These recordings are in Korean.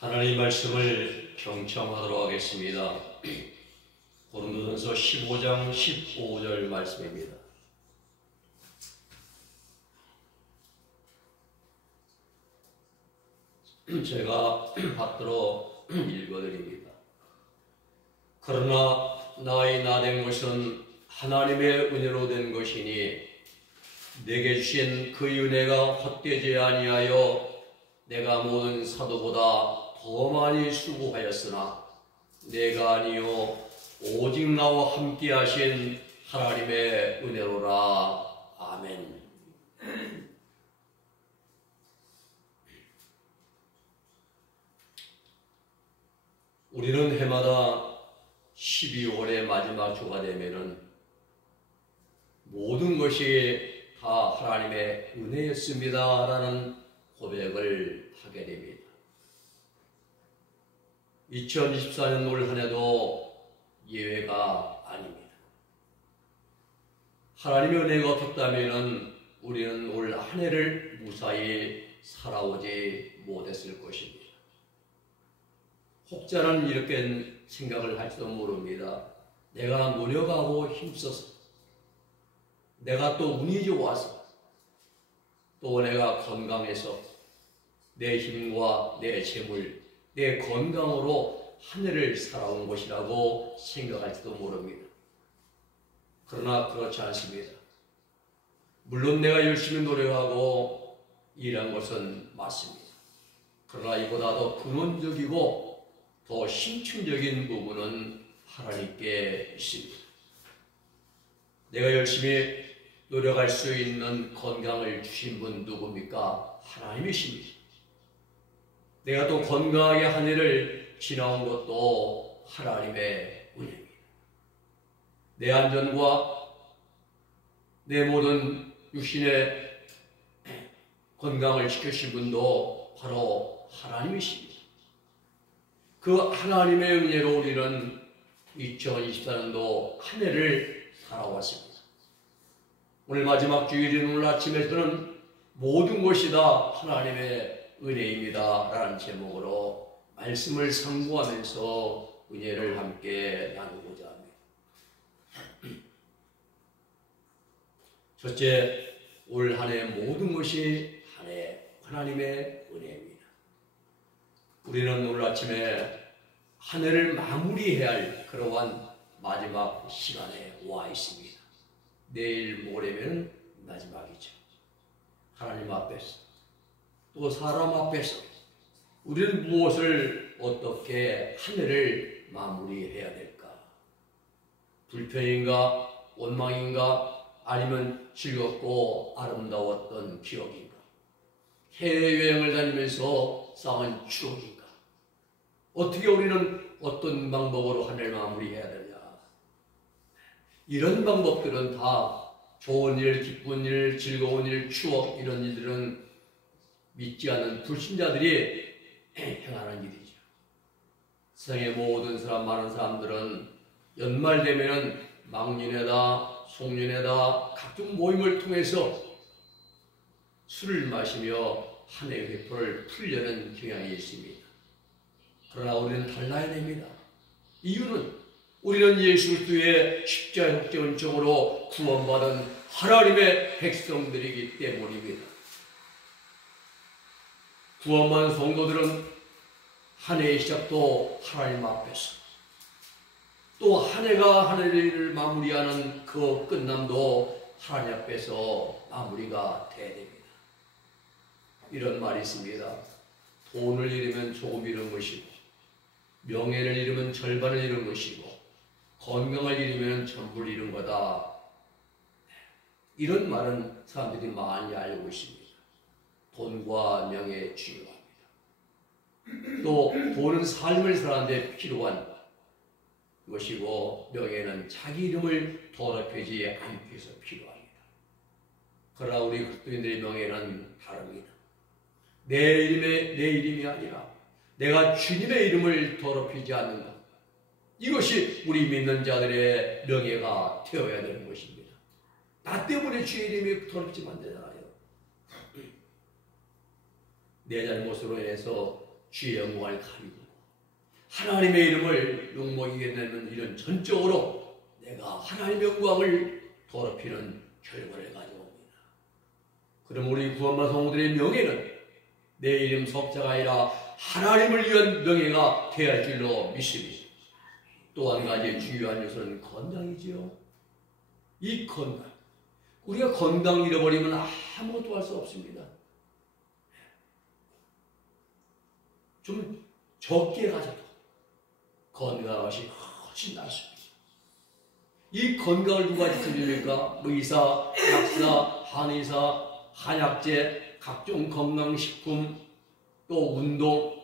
하나님 말씀을 경청하도록 하겠습니다. 고린도전서 15장 15절 말씀입니다. 제가 받들어 읽어드립니다. 그러나 나의 나된 것은 하나님의 은혜로 된 것이니 내게 주신 그 은혜가 헛되지 아니하여 내가 모든 사도보다 더 많이 수고하였으나 내가 아니요 오직 나와 함께 하신 하나님의 은혜로라. 아멘. 우리는 해마다 12월의 마지막 주가 되면은 모든 것이 다 하나님의 은혜였습니다 라는 고백을 하게 됩니다. 2024년 올 한 해도 예외가 아닙니다. 하나님의 은혜가 없었다면 우리는 올 한 해를 무사히 살아오지 못했을 것입니다. 혹자는 이렇게 생각을 할지도 모릅니다. 내가 노력하고 힘써서, 내가 또 운이 좋아서, 또 내가 건강해서 내 힘과 내 재물, 내 건강으로 한 해를 살아온 것이라고 생각할지도 모릅니다. 그러나 그렇지 않습니다. 물론 내가 열심히 노력하고 일한 것은 맞습니다. 그러나 이보다 더 근원적이고 더 심층적인 부분은 하나님께 있습니다. 내가 열심히 노력할 수 있는 건강을 주신 분 누굽니까? 하나님이십니다. 내가 또 건강하게 한 해를 지나온 것도 하나님의 은혜입니다. 내 안전과 내 모든 육신의 건강을 지켜주신 분도 바로 하나님이십니다. 그 하나님의 은혜로 우리는 2024년도 한 해를 살아왔습니다. 오늘 마지막 주일인 오늘 아침에서는 모든 것이 다 하나님의 은혜입니다 라는 제목으로 말씀을 상고하면서 은혜를 함께 나누고자 합니다. 첫째, 올 한 해 모든 것이 하나님의 은혜입니다. 우리는 오늘 아침에 한 해를 마무리해야 할 그러한 마지막 시간에 와 있습니다. 내일 모레면 마지막이죠. 하나님 앞에서 또 사람 앞에서 우리는 무엇을 어떻게 한 해를 마무리해야 될까? 불편인가? 원망인가? 아니면 즐겁고 아름다웠던 기억인가? 해외여행을 다니면서 쌓은 추억인가? 어떻게 우리는 어떤 방법으로 한 해를 마무리해야 되냐? 이런 방법들은 다 좋은 일, 기쁜 일, 즐거운 일, 추억 이런 일들은 믿지 않는 불신자들이 행하는 일이죠. 세상의 모든 사람, 많은 사람들은 연말 되면 막년회다, 송년회다 각종 모임을 통해서 술을 마시며 한 해의 회포를 풀려는 경향이 있습니다. 그러나 우리는 달라야 됩니다. 이유는 우리는 예수 그리스도의 십자가 형제 은총으로 구원받은 하나님의 백성들이기 때문입니다. 구원받은 성도들은 한 해의 시작도 하나님 앞에서 또 한 해가 한 해를 마무리하는 그 끝남도 하나님 앞에서 마무리가 돼야 됩니다. 이런 말이 있습니다. 돈을 잃으면 조금 잃은 것이고 명예를 잃으면 절반을 잃은 것이고 건강을 잃으면 전부를 잃은 거다. 이런 말은 사람들이 많이 알고 있습니다. 돈과 명예에 중요합니다. 또 돈은 삶을 사는데 필요한 것이고 명예는 자기 이름을 더럽히지 않기 위해서 필요합니다. 그러나 우리 그리스도인들의 명예는 다릅니다. 내 이름이 아니라 내가 주님의 이름을 더럽히지 않는 것, 이것이 우리 믿는 자들의 명예가 되어야 되는 것입니다. 나 때문에 주의 이름이 더럽히면 안 되잖아요. 내 잘못으로 인해서 주의 영광을 가리고 하나님의 이름을 욕먹이게 되는 이런 전적으로 내가 하나님의 영광을 더럽히는 결과를 가져옵니다. 그럼 우리 구원받은 성도들의 명예는 내 이름 석자가 아니라 하나님을 위한 명예가 되어야 할 줄로 믿습니다. 또 한 가지 중요한 요소는 건강이지요. 이 건강. 우리가 건강 잃어버리면 아무것도 할 수 없습니다. 좀 적게 가져도 건강한 것이 훨씬 낫습니다. 이 건강을 누가 지켜줍니까? 의사, 약사, 한의사, 한약재, 각종 건강식품, 또 운동.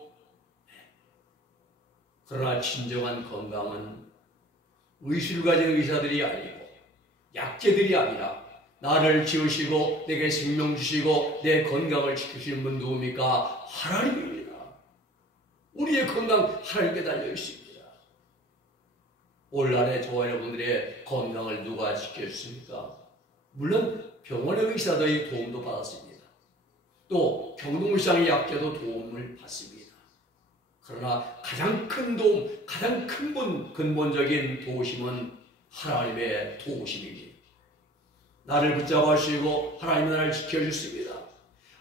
그러나 진정한 건강은 의술을 가진 의사들이 아니고 약재들이 아니라 나를 지으시고 내게 생명 주시고 내 건강을 지키시는 분 누굽니까? 하나님입니다. 우리의 건강 하나님께 달려 있습니다. 올 한해 저와 여러분들의 건강을 누가 지켜주십니까? 물론 병원의 의사들의 도움도 받았습니다. 또 경동시장의 약재도 도움을 받습니다. 그러나 가장 큰 도움, 가장 큰 근본적인 도우심은 하나님의 도우심입니다. 나를 붙잡아 주시고 하나님이 나를 지켜주십니다.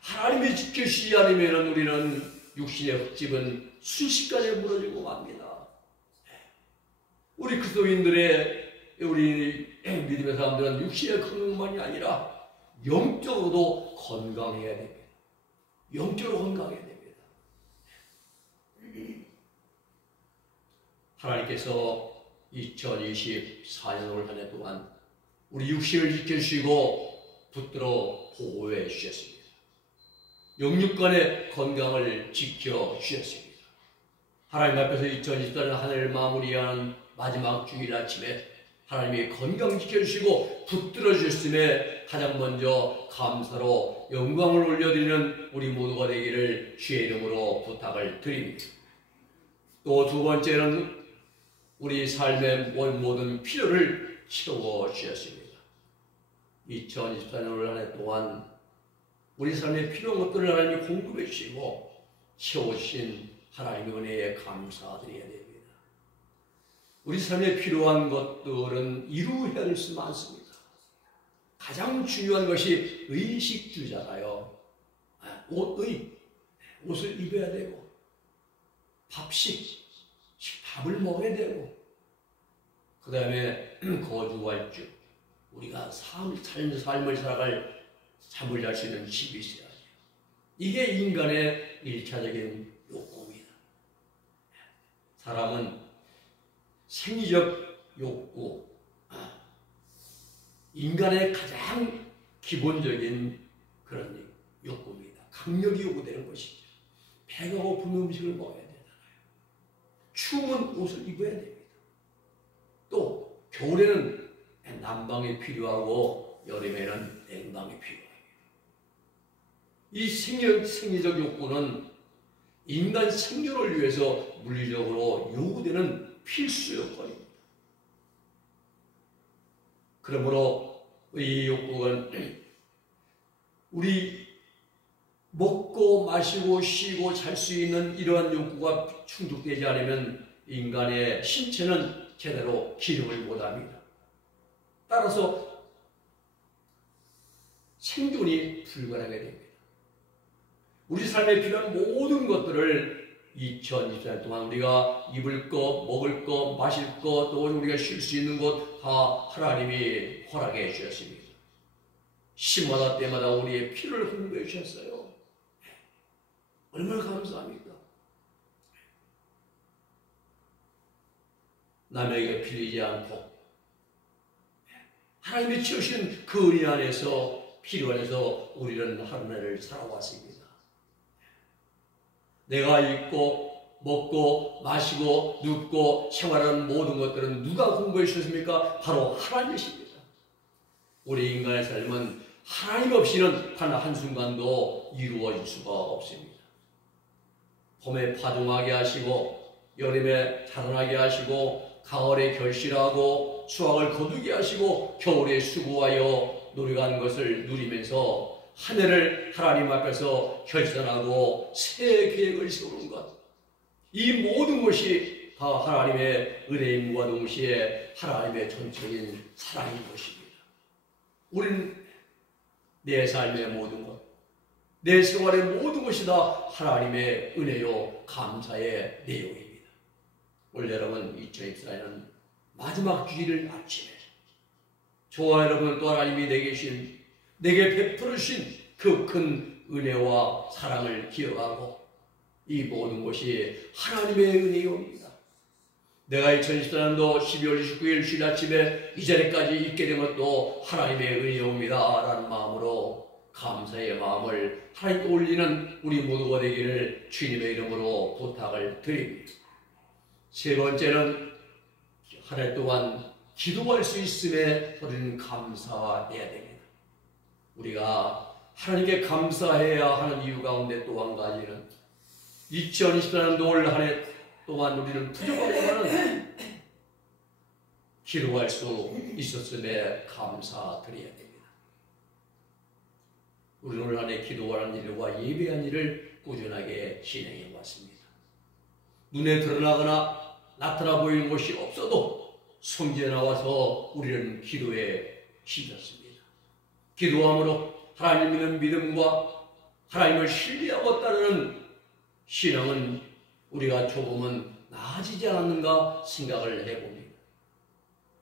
하나님이 지켜주시지 않으면 우리는 육신의 흙집은 순식간에 무너지고 맙니다. 우리 그리스도인들의 우리 믿음의 사람들은 육신의 건강만이 아니라 영적으로도 건강해야 됩니다. 영적으로 건강해야 됩니다. 하나님께서 2024년 올 한 해 동안 우리 육신을 지켜주시고 붙들어 보호해 주셨습니다. 영육간의 건강을 지켜주셨습니다. 하나님 앞에서 2024년 한 해를 마무리하는 마지막 주일 아침에 하나님이 건강 지켜주시고 붙들어 주셨음에 가장 먼저 감사로 영광을 올려드리는 우리 모두가 되기를 주의 이름으로 부탁을 드립니다. 또 두 번째는 우리 삶의 모든 필요를 채워 주셨습니다. 2024년 올 한 해 동안 우리 삶에 필요한 것들을 하나님이 공급해 주시고 채워주신 하나님의 은혜에 감사드려야 됩니다. 우리 삶에 필요한 것들은 이루어야 할 수 많습니다. 가장 중요한 것이 의식주잖아요. 옷을 입어야 되고 밥을 먹어야 되고 그 다음에 거주할 줄 우리가 삶을 살아갈 잠을 잘 수 있는 집이 있어야 돼요. 이게 인간의 일차적인 욕구입니다. 사람은 생리적 욕구, 인간의 가장 기본적인 그런 욕구입니다. 강력히 요구되는 것이죠. 배가 고프면 음식을 먹어야 되잖아요. 추우면 옷을 입어야 됩니다. 또 겨울에는 난방이 필요하고 여름에는 냉방이 필요합니다. 이 생리적 욕구는 인간 생존을 위해서 물리적으로 요구되는 필수 요건입니다. 그러므로 이 욕구는 우리 먹고 마시고 쉬고 잘 수 있는 이러한 욕구가 충족되지 않으면 인간의 신체는 제대로 기능을 못합니다. 따라서 생존이 불가능하게 됩니다. 우리 삶에 필요한 모든 것들을 2024년 동안 우리가 입을 것, 먹을 것, 마실 것, 또 우리가 쉴 수 있는 것 다 하나님이 허락해 주셨습니다. 시마다 때마다 우리의 필요를 공급해 주셨어요. 얼마나 감사합니까? 남에게 빌리지 않고 하나님이 주신 그 은혜 안에서 필요 안에서 우리는 하루를 살아왔습니다. 내가 입고 먹고 마시고 눕고 생활하는 모든 것들은 누가 공부해 주셨습니까? 바로 하나님이십니다. 우리 인간의 삶은 하나님 없이는 단 한순간도 이루어질 수가 없습니다. 봄에 파종하게 하시고 여름에 자라나게 하시고 가을에 결실하고 수확을 거두게 하시고 겨울에 수고하여 노력한 것을 누리면서 한 해를 하나님 앞에서 결산하고 새 계획을 세우는 것, 이 모든 것이 다 하나님의 은혜임과 동시에 하나님의 전적인 사랑인 것입니다. 우리는 내 삶의 모든 것, 내 생활의 모든 것이 다 하나님의 은혜요 감사의 내용입니다. 오늘 여러분 2024년 마지막 주일 아침에 저와 여러분 또 하나님이 내게 베풀으신 그 큰 은혜와 사랑을 기억하고 이 모든 것이 하나님의 은혜입니다. 내가 2024년도 12월 29일 주일 아침에 이 자리까지 있게 된 것도 하나님의 은혜입니다 라는 마음으로 감사의 마음을 하나님께 올리는 우리 모두가 되기를 주님의 이름으로 부탁을 드립니다. 세 번째는 한 해 동안 기도할 수 있음에 우리는 감사해야 됩니다. 우리가 하나님께 감사해야 하는 이유 가운데 또 한 가지는 2024년도 올 한 해 동안 우리는 부족하지만은 기도할 수 있었음에 감사드려야 됩니다. 우리는 올 한 해 기도하는 일과 예배한 일을 꾸준하게 진행해 왔습니다. 눈에 드러나거나 나타나 보이는 것이 없어도 성전에 나와서 우리는 기도에 힘썼습니다. 기도함으로 하나님 믿는 믿음과 하나님을 신뢰하고 따르는 신앙은 우리가 조금은 나아지지 않았는가 생각을 해봅니다.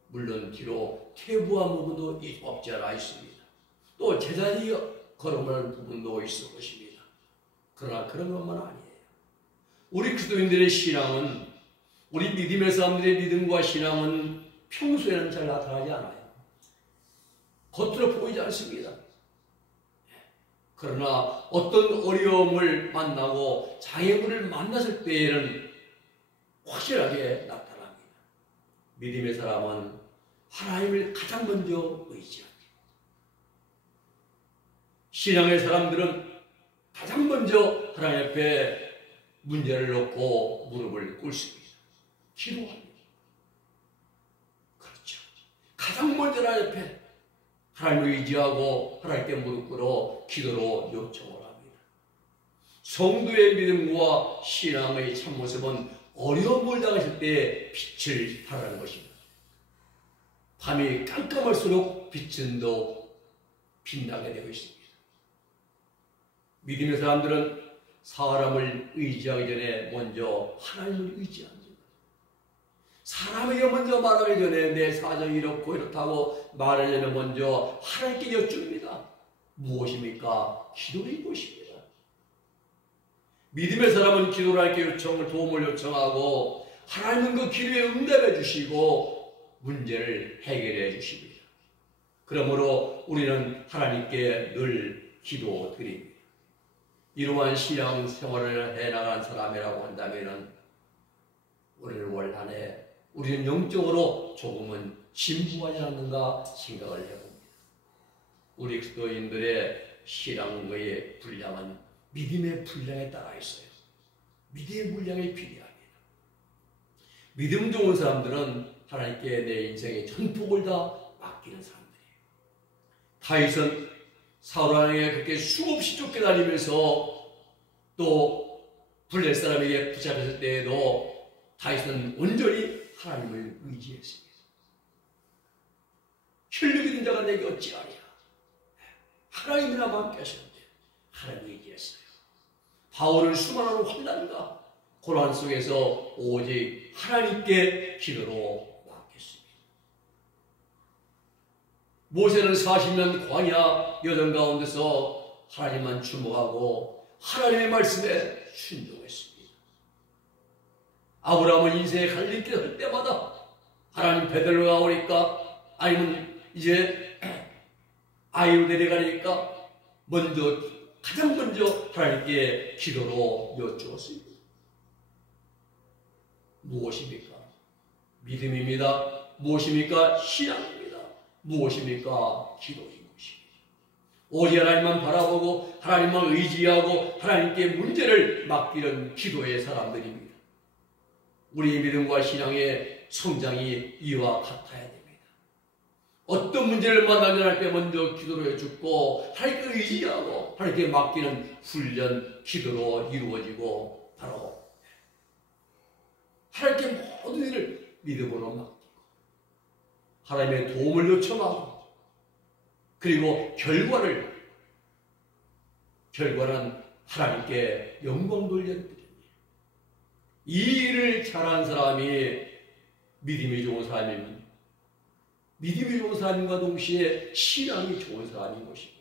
물론 뒤로 퇴보한 부분도 없지 않아 있습니다. 또 제자리 걸음하는 부분도 있을 것입니다. 그러나 그런 것만 아니에요. 우리 그리스도인들의 신앙은, 우리 믿음의 사람들의 믿음과 신앙은 평소에는 잘 나타나지 않아요. 겉으로 보이지 않습니다. 그러나 어떤 어려움을 만나고 장애물을 만났을 때에는 확실하게 나타납니다. 믿음의 사람은 하나님을 가장 먼저 의지합니다. 신앙의 사람들은 가장 먼저 하나님 앞에 문제를 놓고 무릎을 꿇습니다. 기도합니다. 그렇죠. 가장 먼저 하나님 앞에 하나님을 의지하고 하나님께 무릎 꿇어 기도로 요청을 합니다. 성도의 믿음과 신앙의 참모습은 어려움을 당하실 때 빛을 발하는 것입니다. 밤이 깜깜할수록 빛은 더 빛나게 되어 있습니다. 믿음의 사람들은 사람을 의지하기 전에 먼저 하나님을 의지합니다. 사람에게 먼저 말하기 전에 내 사정이 이렇고 이렇다고 말하기 전에 먼저 하나님께 여쭙니다. 무엇입니까? 기도의 것입니다. 믿음의 사람은 기도를 하나님께 도움을 요청하고 하나님은 그 기도에 응답해 주시고 문제를 해결해 주십니다. 그러므로 우리는 하나님께 늘 기도드립니다. 이러한 신앙 생활을 해나간 사람이라고 한다면 우리는 올 한 해 우리는 영적으로 조금은 진부하지 않는가 생각을 해봅니다. 우리 그리스도인들의 신앙의 분량은 믿음의 분량에 따라 있어요. 믿음의 분량이 필요합니다. 믿음 좋은 사람들은 하나님께 내 인생의 전폭을 다 맡기는 사람들이에요. 다윗은 사울 왕에게 그렇게 수없이 쫓겨다니면서 또 블레 사람에게 붙잡혔을 때에도 다윗은 온전히 하나님을 의지했습니다. 혈육이 된 자가 내게 어찌하랴. 하나님이나 함께 하셨는데 하나님을 의지했어요. 바울은 수많은 환난과 고난 속에서 오직 하나님께 기도로 맡겼습니다. 모세는 40년 광야 여정 가운데서 하나님만 주목하고 하나님의 말씀에 순종했습니다. 아브라함은 인생의 갈림길 할 때마다 하나님 베들레헴 오니까 아니면 이제 아이로 내려가니까 가장 먼저 하나님께 기도로 여쭈었습니다. 무엇입니까? 믿음입니다. 무엇입니까? 신앙입니다. 무엇입니까? 기도인 것입니다. 오직 하나님만 바라보고 하나님만 의지하고 하나님께 문제를 맡기는 기도의 사람들입니다. 우리 믿음과 신앙의 성장이 이와 같아야 됩니다. 어떤 문제를 만나면 할 때 먼저 기도로 해주고 하나님께 의지하고 하나님께 맡기는 훈련, 기도로 이루어지고 바로 믿음으로 맡기고 하나님의 도움을 요청하고 그리고 결과는 하나님께 영광 돌려드리니 이 일을 잘한 사람이 믿음이 좋은 사람입니다. 믿음이 좋은 사람과 동시에 신앙이 좋은 사람인 것입니다.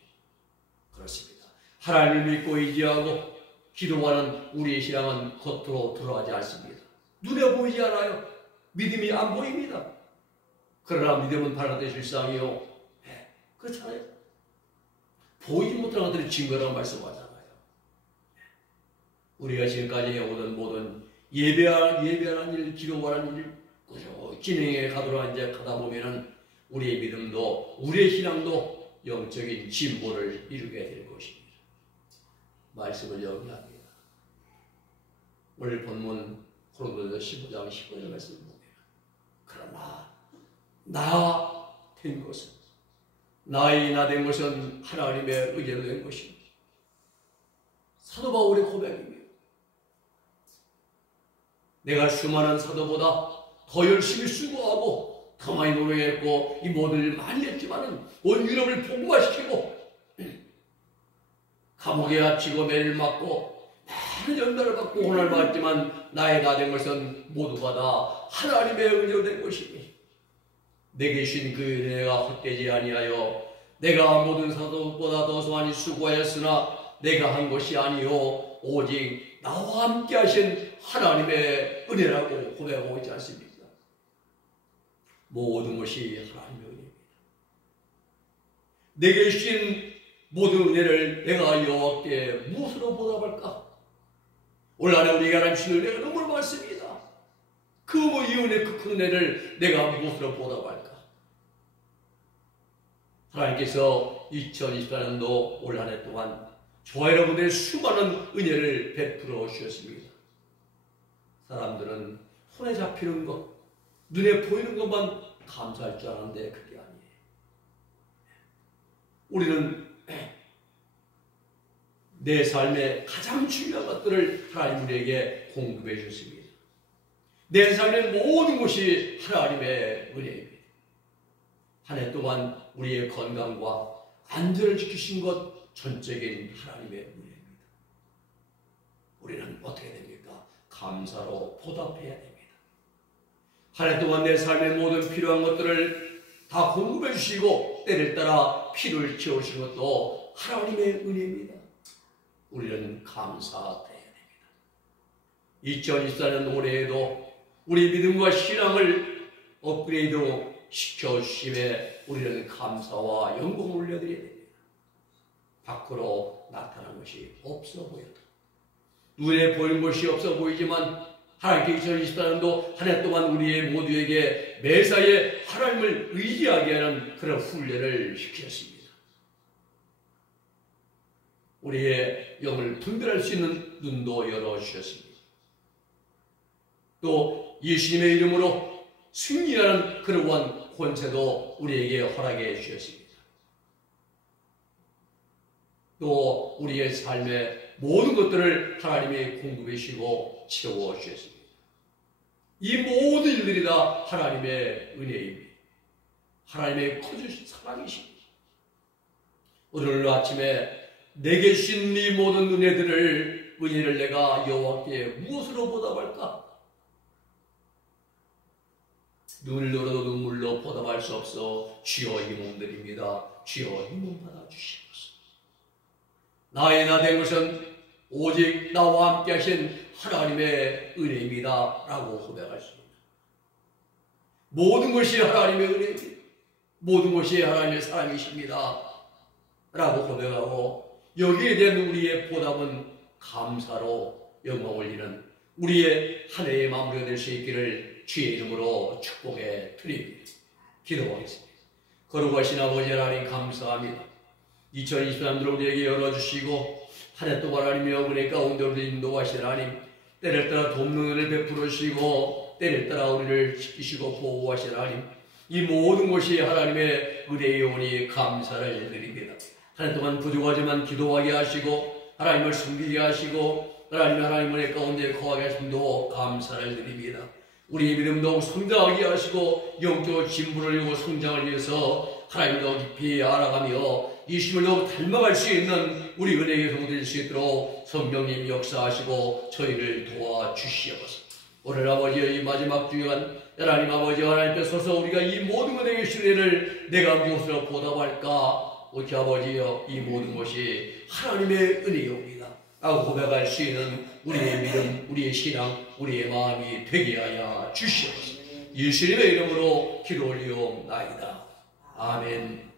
그렇습니다. 하나님을 믿고 의지하고 기도하는 우리의 신앙은 겉으로 드러나지 않습니다. 눈에 보이지 않아요. 믿음이 안 보입니다. 그러나 믿음은 바라듯 실상이요. 네, 그렇잖아요. 보이지 못하는 것들이 증거라고 말씀하잖아요. 우리가 지금까지 해오던 모든 예배하는 일, 기도하는 일, 그죠? 진행해 가다 보면은 우리의 믿음도, 우리의 신앙도 영적인 진보를 이루게 될 것입니다. 말씀을 정리합니다. 오늘 본문 고린도서 15장 15절 말씀 보면 그러나 나 된 것은 나 된 것은 하나님의 의지로 된 것입니다. 사도 바울의 고백입니다. 내가 수많은 사도보다 더 열심히 수고하고 더 많이 노력했고 이 모든 일을 많이 했지만은 온 유럽을 복음화시키고 감옥에 갇히고 매를 맞고 많은 연단을 받고 고난을 받았지만 나의 나 된 것은 모두가 다 하나님의 은혜로 된 것이니 내게 주신 그 은혜가 헛되지 아니하여 내가 모든 사도보다 더 많이 수고하였으나 내가 한 것이 아니요 오직 나와 함께 하신 하나님의 은혜라고 고백하고 있지 않습니까? 모든 것이 하나님의 은혜입니다. 내게 주신 모든 은혜를 내가 여호와께 무엇으로 보답할까? 올 한해 우리에게 하나님 주신 은혜가 너무 많습니다. 이 은혜, 그 큰 은혜를 내가 무엇으로 보답할까? 하나님께서 2024년도 올 한 해 동안 저와 여러분들의 수많은 은혜를 베풀어 주셨습니다. 사람들은 손에 잡히는 것, 눈에 보이는 것만 감사할 줄 아는데 그게 아니에요. 우리는 내 삶의 가장 중요한 것들을 하나님 우리에게 공급해 주셨습니다. 내 삶의 모든 것이 하나님의 은혜입니다. 한 해 동안 우리의 건강과 안전을 지키신 것 전적인 하나님의 은혜입니다. 우리는 어떻게 됩니까? 감사로 보답해야 됩니다. 한 해 동안 내 삶의 모든 필요한 것들을 다 공급해 주시고 때를 따라 필요를 채우신 것도 하나님의 은혜입니다. 우리는 감사해야 됩니다. 2024년 올해에도 우리 믿음과 신앙을 업그레이드 시켜주심에 우리는 감사와 영광을 올려드려야 됩니다. 밖으로 나타난 것이 없어 보여도 눈에 보이는 것이 없어 보이지만 하나님께 2024년도 한 해 동안 우리의 모두에게 매사에 하나님을 의지하게 하는 그런 훈련을 시키셨습니다. 우리의 영을 분별할 수 있는 눈도 열어주셨습니다. 또 예수님의 이름으로 승리하는 그러한 권세도 우리에게 허락해 주셨습니다. 또 우리의 삶의 모든 것들을 하나님이 공급해 주시고 채워 주셨습니다. 이 모든 일들이 다 하나님의 은혜입니다. 하나님의 커주신 사랑이십니다. 오늘 아침에 내게 주신 이 모든 은혜를 내가 여호와께 무엇으로 보답할까? 눈을 열어도 눈물로 보답할 수 없어 주여 이 몸들입니다. 주여 이 몸 받아주시옵소서. 나의 나 된 것은 오직 나와 함께 하신 하나님의 은혜입니다. 라고 고백할 수 있습니다. 모든 것이 하나님의 은혜입니다. 모든 것이 하나님의 사랑이십니다. 라고 고백하고 여기에 대한 우리의 보답은 감사로 영광 올리는 우리의 한 해의 마무리가 될 수 있기를 주의 이름으로 축복해 드립니다. 기도하겠습니다. 거룩하신 아버지 하나님 감사합니다. 2023년을 우리에게 열어주시고 한 해 동안 하나님의 은혜 가운데 우리를 인도하신 하나님 때를 따라 돕는 은혜를 베풀어 주시고 때를 따라 우리를 지키시고 보호하신 하나님 이 모든 것이 하나님의 은혜의 영원히 감사를 드립니다. 한 해 동안 부족하지만 기도하게 하시고 하나님을 섬기게 하시고 하나님의 은혜 가운데 거하게 하심도 감사를 드립니다. 우리의 믿음 더욱 성장하게 하시고 영적 진보를 이루고 성장을 위해서 하나님을 더 깊이 알아가며 예수님을 더욱 닮아갈 수 있는 우리 은혜의 종 될 수 있도록 성령님 역사하시고 저희를 도와주시옵소서. 오늘 아버지의 마지막 중요한 하나님 아버지 하나님께 서서 우리가 이 모든 은혜의 시대를 내가 무엇으로 보답할까? 오직 아버지여 이 모든 것이 하나님의 은혜입니다 라고 고백할 수 있는 우리의 믿음, 우리의 신앙, 우리의 마음이 되게 하여 주시옵소서. 예수님의 이름으로 기도 올리옵나이다. 아멘.